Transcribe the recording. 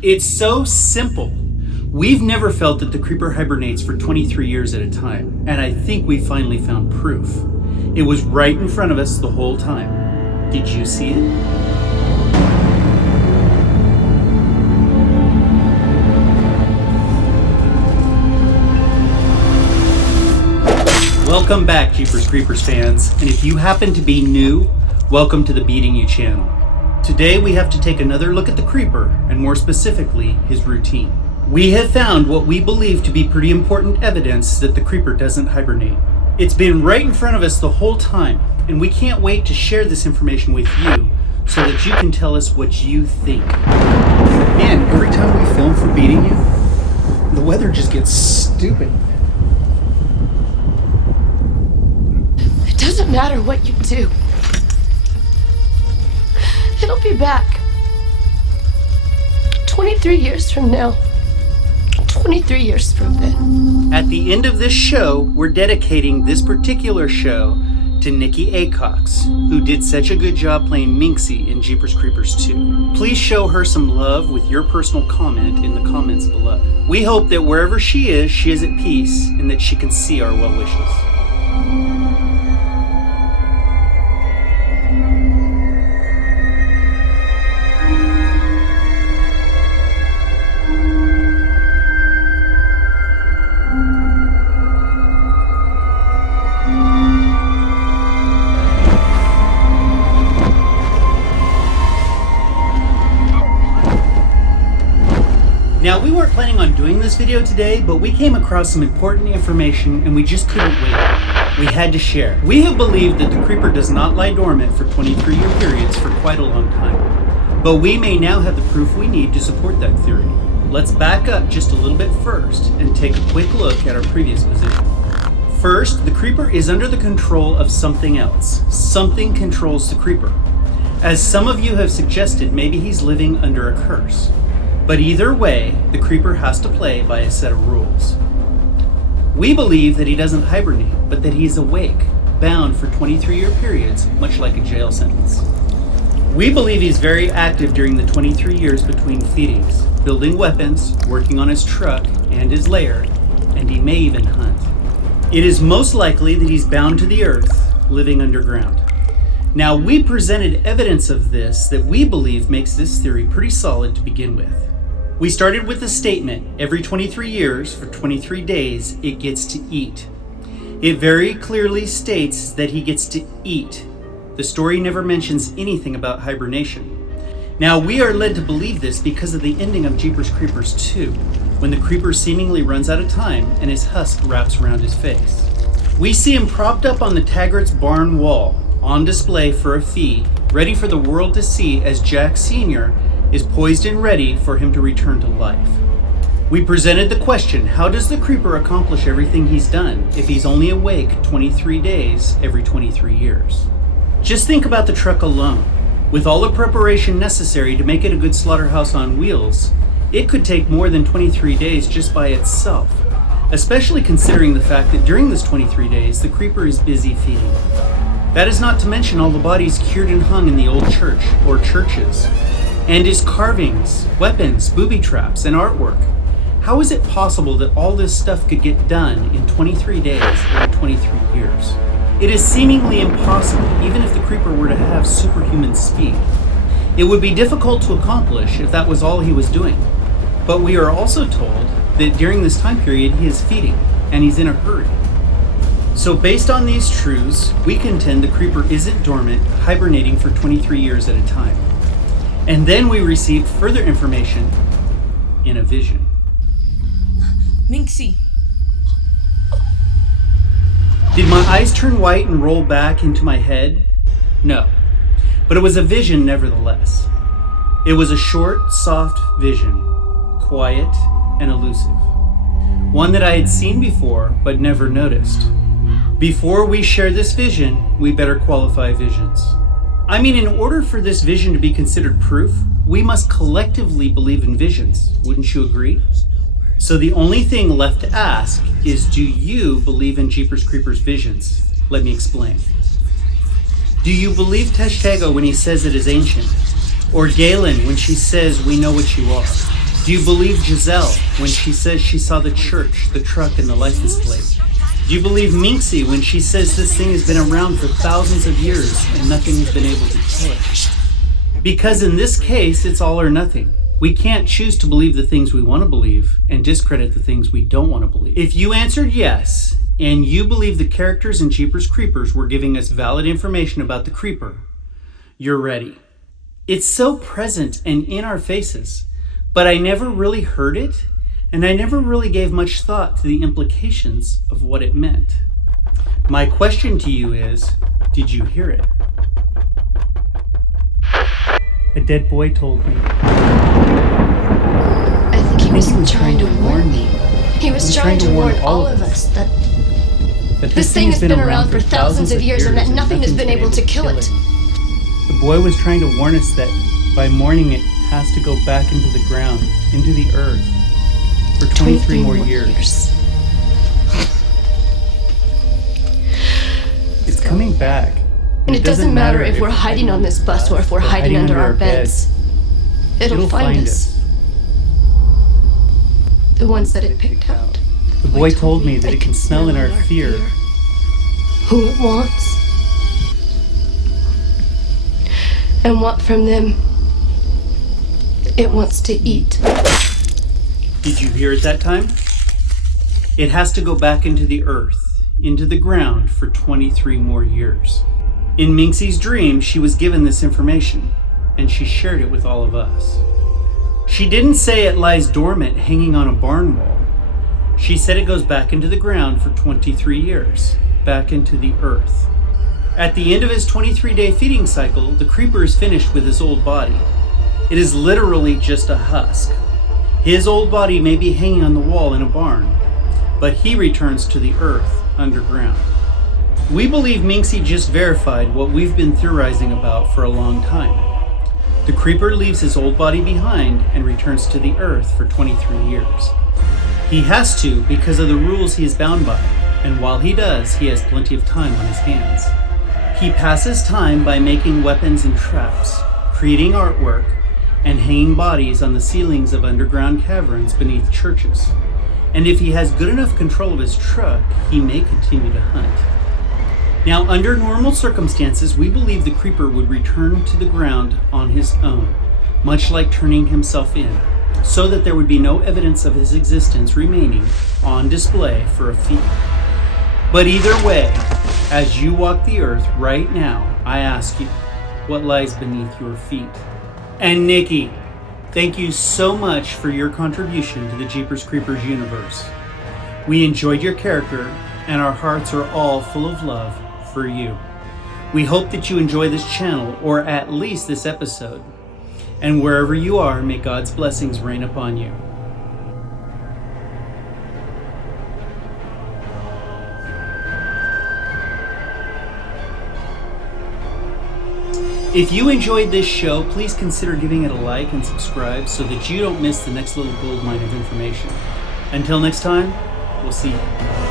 It's so simple. We've never felt that the creeper hibernates for 23 years at a time, and I think we finally found proof. It was right in front of us the whole time. Did you see it? Welcome back, Jeepers Creepers fans, and if you happen to be new, welcome to the Beating You channel. Today we have to take another look at the creeper, and more specifically, his routine. We have found what we believe to be pretty important evidence that the creeper doesn't hibernate. It's been right in front of us the whole time, and we can't wait to share this information with you so that you can tell us what you think. Man, every time we film for Beating You, the weather just gets stupid. It doesn't matter what you do. It'll be back. 23 years from now. 23 years from then. At the end of this show, we're dedicating this particular show to Nikki Acox, who did such a good job playing Minxie in Jeepers Creepers 2. Please show her some love with your personal comment in the comments below. We hope that wherever she is at peace and that she can see our well wishes. Now, we weren't planning on doing this video today, but we came across some important information and we just couldn't wait. We had to share. We have believed that the creeper does not lie dormant for 23-year periods for quite a long time. But we may now have the proof we need to support that theory. Let's back up just a little bit first and take a quick look at our previous position. First, the creeper is under the control of something else. Something controls the creeper. As some of you have suggested, maybe he's living under a curse. But either way, the creeper has to play by a set of rules. We believe that he doesn't hibernate, but that he's awake, bound for 23-year periods, much like a jail sentence. We believe he's very active during the 23 years between feedings, building weapons, working on his truck and his lair, and he may even hunt. It is most likely that he's bound to the earth, living underground. Now, we presented evidence of this that we believe makes this theory pretty solid to begin with. We started with the statement, every 23 years, for 23 days, it gets to eat. It very clearly states that he gets to eat. The story never mentions anything about hibernation. Now, we are led to believe this because of the ending of Jeepers Creepers 2, when the creeper seemingly runs out of time and his husk wraps around his face. We see him propped up on the Taggart's barn wall, on display for a fee, ready for the world to see as Jack Sr. is poised and ready for him to return to life. We presented the question, how does the creeper accomplish everything he's done if he's only awake 23 days every 23 years? Just think about the truck alone. With all the preparation necessary to make it a good slaughterhouse on wheels, it could take more than 23 days just by itself, especially considering the fact that during this 23 days, the creeper is busy feeding. That is not to mention all the bodies cured and hung in the old church, or churches, and his carvings, weapons, booby traps, and artwork. How is it possible that all this stuff could get done in 23 days or 23 years? It is seemingly impossible, even if the creeper were to have superhuman speed. It would be difficult to accomplish if that was all he was doing. But we are also told that during this time period he is feeding, and he's in a hurry. So based on these truths, we contend the creeper isn't dormant, hibernating for 23 years at a time. And then we received further information in a vision. Minxie. Did my eyes turn white and roll back into my head? No. But it was a vision nevertheless. It was a short, soft vision, quiet and elusive. One that I had seen before, but never noticed. Before we share this vision, we better qualify visions. I mean, in order for this vision to be considered proof, we must collectively believe in visions. Wouldn't you agree? So the only thing left to ask is, do you believe in Jeepers Creepers visions? Let me explain. Do you believe Teshtego when he says it is ancient? Or Galen when she says, we know what you are? Do you believe Giselle when she says she saw the church, the truck, and the license plate? Do you believe Minxie when she says this thing has been around for thousands of years and nothing has been able to kill it? Because in this case, it's all or nothing. We can't choose to believe the things we want to believe and discredit the things we don't want to believe. If you answered yes, and you believe the characters in Jeepers Creepers were giving us valid information about the Creeper, you're ready. It's so present and in our faces, but I never really heard it, and I never really gave much thought to the implications of what it meant. My question to you is, did you hear it? A dead boy told me. I think he was trying to warn me. He was trying to warn all of us that this thing has been around for thousands of years and that nothing has been able to kill it. The boy was trying to warn us that by morning it has to go back into the ground, into the earth, for 23 more years. It's coming back. And it doesn't matter if we're hiding on this bus or if we're hiding under our beds. It'll find us. The ones that it picked out. The boy told me that it can smell in our fear. Who it wants. And what from them it wants to eat. Did you hear it that time? It has to go back into the earth, into the ground for 23 more years. In Minxie's dream, she was given this information, and she shared it with all of us. She didn't say it lies dormant hanging on a barn wall. She said it goes back into the ground for 23 years, back into the earth. At the end of his 23-day feeding cycle, the Creeper is finished with his old body. It is literally just a husk. His old body may be hanging on the wall in a barn, but he returns to the earth underground. We believe Minxie just verified what we've been theorizing about for a long time. The Creeper leaves his old body behind and returns to the earth for 23 years. He has to because of the rules he is bound by, and while he does, he has plenty of time on his hands. He passes time by making weapons and traps, creating artwork, and hanging bodies on the ceilings of underground caverns beneath churches. And if he has good enough control of his truck, he may continue to hunt. Now, under normal circumstances, we believe the Creeper would return to the ground on his own, much like turning himself in, so that there would be no evidence of his existence remaining on display for a fee. But either way, as you walk the earth right now, I ask you, what lies beneath your feet? And Nikki, thank you so much for your contribution to the Jeepers Creepers universe. We enjoyed your character, and our hearts are all full of love for you. We hope that you enjoy this channel, or at least this episode. And wherever you are, may God's blessings rain upon you. If you enjoyed this show, please consider giving it a like and subscribe so that you don't miss the next little gold mine of information. Until next time, we'll see you.